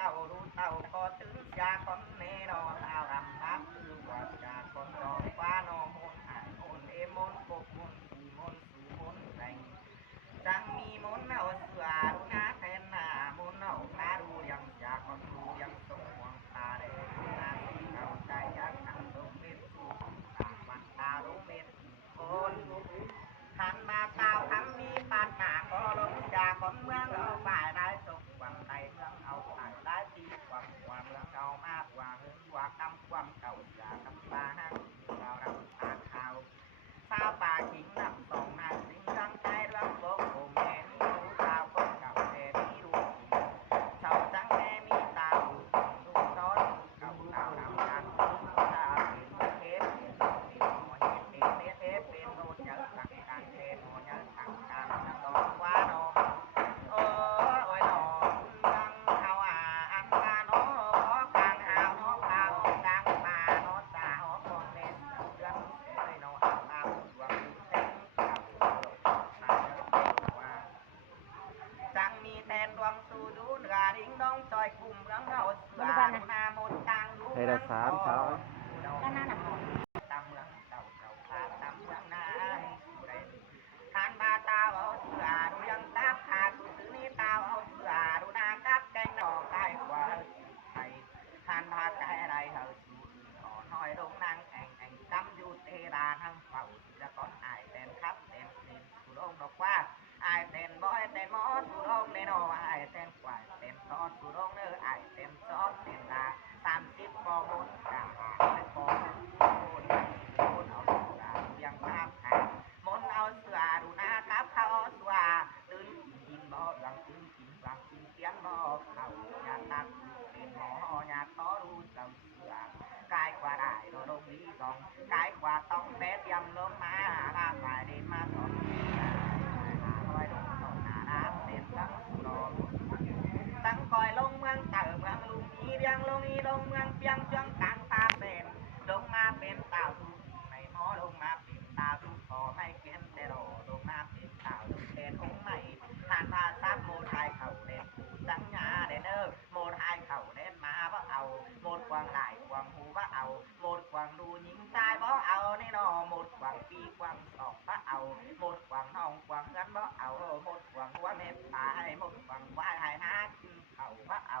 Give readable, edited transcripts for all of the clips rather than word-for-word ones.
tàu đu tàu có tướng cha con nê nó tàu làm pháp tư quả cha con cho qua nó môn hải môn ê môn cục môn phù môn phù môn rànhจังมีมนเอาเสือดูนาแทนหน้ามนเอาตาดูยังจากคนดูยังสงห่วงตาเด็กนาสีเอาใจยักขันลงเม็ดสูตาวันตาลงเม็ดคนหันมาเต้าคำมีปานหนาก็ลงจากคนเมืองเอาฝ่ายได้สุขวันใดเมืองเอาฝ่ายได้ตีความหัวเมืองเอามากกว่าหึงกว่ากำความเก่าจากกำตาห้างเราดำตาขาวสาวป่าขิงนำสองนางสิงรังใจเรื่องโลกโแม่มีรู้สาวคนเก่าแม่มีรู้เสาจังแม่มีตาหูดูซ้อนเก่าเก่าดำกันตาเป็นเทปเป็นหัวเห็ดเป็นเทปเป็นโนเจอสังการเป็นหัวเจอสังการนักดอกว่าดอกโอ้ยดอกยังเขาอันกาโนขอกลางหาวโนเปล่ากลางป่าโนสาวคนเล่นเดือนเลยโนอันตาดวงเต็งจังมีแทนดวงสู่ดูเนื้อดิ้งน้องจอยกลุ่มเมืองเฮาเสือหน้ามนกลางดูเมืองสามเขาก็น่าหนักตามเมืองเก่าเก่าพาตามเมืองนาสุไรทานบาตาเอาเสือดูยังตาขาสุดนี้ตาเอาเสือดูนากับแกงดอกใกล้กว่าไทยทานพาไก่ไรเฮาสู่ขอน้อยลงนางแองจำอยู่เตดาทั้งเฝ้าจะก้อนอายเต้นครับเต้นสินสุลงดอกว่าอายเต้นบ่อยเต้นหมอสุลงเลยน้ออายเต้นกวายเต้นซอสสุลงเนื้ออายเต้นซอสเต้นลา30ปอมนกาเป็นปอมนเอาเสือเรียงตามหามนเอาเสือดูนะครับเขาเสือตื่นกินบ่หลังตื่นกินหลังกินเสียงบ่เขาอยากตักเป็นหมออยากต่อรู้เสือกายกว่าได้โดนลงดีกองกายกว่าต้องเบ็ดยำลงมาลาฝ่ายเดินมาสอนลอยลงสอนนาดาเต้นตั้งรอตั้งคอยลงเมืองเต่อเมืองลุงอีเรียงลงอีลงเมืองเปียงเชียงกลางตาเป็นลงมาเป็นเต่าทุกไม่หมอลงมาเป็นเต่าทุกพอไม่เก็นแต่รอลงมาเป็นเต่าลงเป็นองค์ใหม่ทานพาซับโมไทยเข่าเด่นปูจังหยาเด่นโมไทยเข่าเด่นมาว่าเอาโมดกวางหลายกวางหูว่าเอาโมดกวางดูหญิงชายบ่เอาแน่นอโมดกวางปีกวางสองบ่เอาโมดกวางห้องกวางเงินบ่เอาโมดกวางหัวเม็ดตายโมดกวางควายหายนากินเข่าบ่เอา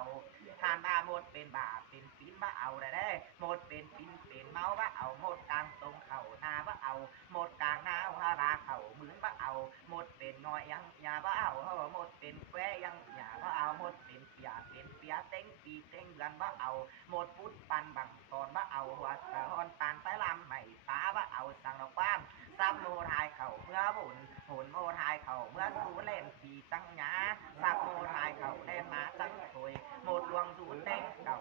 ทานมาโมดเป็นบาเป็นปีนบ่เอาได้โมดเป็นปีนเป็นเมาบ่เอาโมดกลางตรงเข่านาบ่เอาโมดกลางนาฮาราเข่าเหมือนบ่เอาโมดเป็นงอยยังอย่าบ่เอาโมดเป็นแควยังอย่าบ่เอาโมดเป็นเปียเต็งปีเต็งเดือนบ่เอาหมดพุทธปันบังตอนบ่เอาหัวสะฮอนปานไปลำใหม่ป้าบ่เอาสั่งดอกบ้านซับโมทายเข่าเมื่อบุญผลโมทายเข่าเมื่อสู้เล่นปีจังหยาซับโมทายเข่าเล่นมาจังถวยหมดดวงสูเต็งเก่า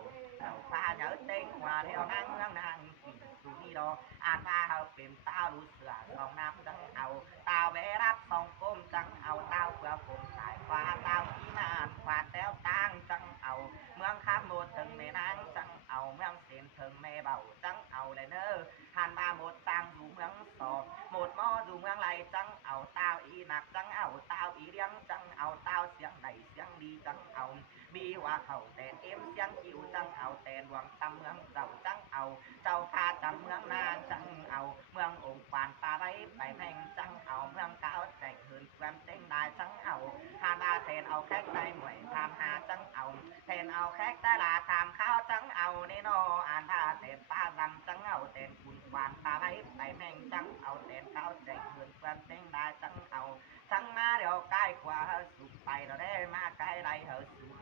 พาเนื้อเต็งหัวเที่ยวนั่งเมืองนางกินสุนีดออ่านพาเขาเป็นเต้าดูเสือสองน้ำจังเอาเต้าเวรับสองก้มจังเอาเต้าเพื่อผมสายฟ้าเต้าที่นานกวาดแล้วตั้งจังเอาเมืองข้ามโมถึงในนางจังเอาเมืองเสียนถึงแม่เบาจังเอาเลยเนอหันมาหมดตังอยู่เมืองสอบหมดหม้ออยู่เมืองไรจังเอาเต้าอีหนักจังเอาเต้าอีเลี้ยงจังเอาเต้าเสียงไหนเสียงดีจังเอาบีว่าเขาแต่เอ็มเสียงจิ๋วจังเอาแต่ดวงตำเมืองเจ้าจังเอาเจ้าพาจำเมืองนางจังเอาเมืององค์ปานปาไว้ไปแม่งจังเอาเมืองเก้าแจกหืนแกวมเต็งได้จังเอาหามาเทนเอาแค่ใจหน่วยทำหาจังเอาเทนเอาแค่แต่ละทำข้าวจังเอาเนโนอ่านท่าเทนป้าลำจังเอาเทนคุณปานปาไว้ไปแม่งจังเอาเทนเก้าแจกหืนแกวมเต็งได้จังเอาจังมาเดี๋ยวใกล้กว่าสุดไปเราได้มาใกล้ไรเหอสุด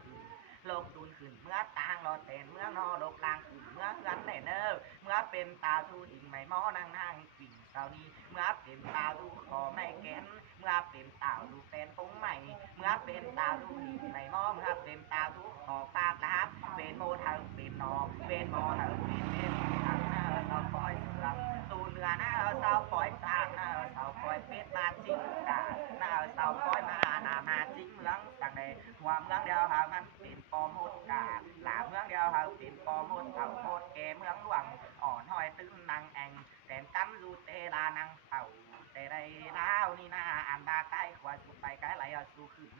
โลกตูนขึ้นเมื่อต่างรอเต้นเมื่อนอโลกลางขึ้นเมื่อเงินเนเนอเมื่อเป็นตาทูหิงไม่มอนางนางกิ่งเสานี้เมื่อเป็นตาทูคอไม่แก่นเมื่อเป็นตาทูแฟนพงใหม่เมื่อเป็นตาทูหิงไม่มอเมื่อเป็นตาทูคอปากลับเป็นโมเธอเป็นนอเป็นมอเธอเป็นทางหน้าเสาปอยเสือตูเนื้อหน้าเสาปอยจางหน้าเสาปอยเป็ดมาจิ้งกาหน้าเสาปอยมาหน้ามาจิ้งเมืองต่างใดหัวเมืองเดียวหามันเป็นปอมดกาหลาเมืองเดียวหาเป็นปอมดเต่าโมดแกเมืองหลวงอ่อนหอยตื้นนางแองแต่กำรูเตลานางเต่าแต่ได้เท้านี่นาอันบาใกล้ขวาสุดไปใกล้ไหลสู่ขึ้น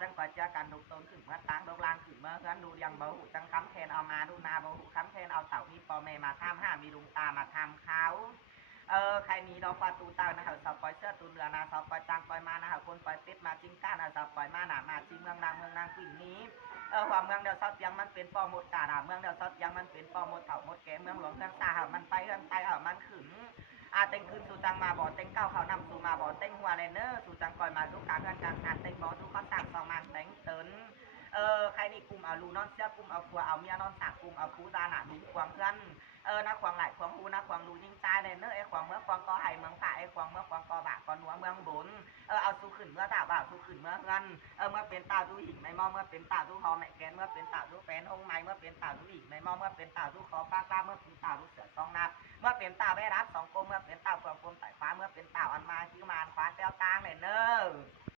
จังก่อยเจอกันดุตนขึ้นเมื่อตังดกลางขึ้นเมื่อเฮือนดูยังเบาหูจังคำเทนเอามาดูนาเบาหูคำเทนเอาเต่ามีปอเมมาทำห้ามีลุงตามาทำเขาใครมีดอกฟ้าตูตานะฮะสาวปล่อยเสื้อตูเรือนะสาวปล่อยจังปล่อยมานะฮะคนปล่อยเป็ดมาจิ้งก้านะสาวปล่อยมาหนามาจิ้งเมืองนางปิ่นนี้ความเมืองเดียวซอดยังมันเป็นปอหมดกาดเมืองเดียวซอดยังมันเป็นปอหมดเต่าหมดแก่เมืองหลวงเมืองตามันไปเฮือนไปมันขึ้นเต็งคืนสู่จังมาบ่อเต็งเก้าเขานำสู่มาบ่อเต็งหัวเลนเนอร์สู่จังปล่อยมาทุกการเงินการสานเต็งบ่อทุกข้อสั่งสองมันเต็งเตินใครนี่กลุ่มเอาลูนอนเสื้อกลุ่มเอาครัวเอาเมียนอนสากกลุ่มเอาคูดาหนาลุงควงเพื่อนนักควงไหลควงหูนักควงรูยิ่งใจเลยเนอไอ้ควงเมื่อควงกอไห่เมืองฝ่าไอ้ควงเมื่อควงกอบากกอหนัวเมืองบนเอาสู้ขึ้นเมื่อตาบ่าวสู้ขึ้นเมื่อเงินเมื่อเป็นตาดูหิ่งในมอเมื่อเป็นตาดูหอแม่แกนเมื่อเป็นตาดูแฟนหงไม้เมื่อเป็นตาดูหิ่งในมอเมื่อเป็นตาดูคอฟ้าตาเมื่อเป็นตาดูเสือซองนับเมื่อเป็นตาได้รับสองกลมเมื่อเป็นตาควงกลมไต่ฟ้าเมื่อเป็นตาอันมาคิ้วมานคว้าแก้วตางเลยเนอ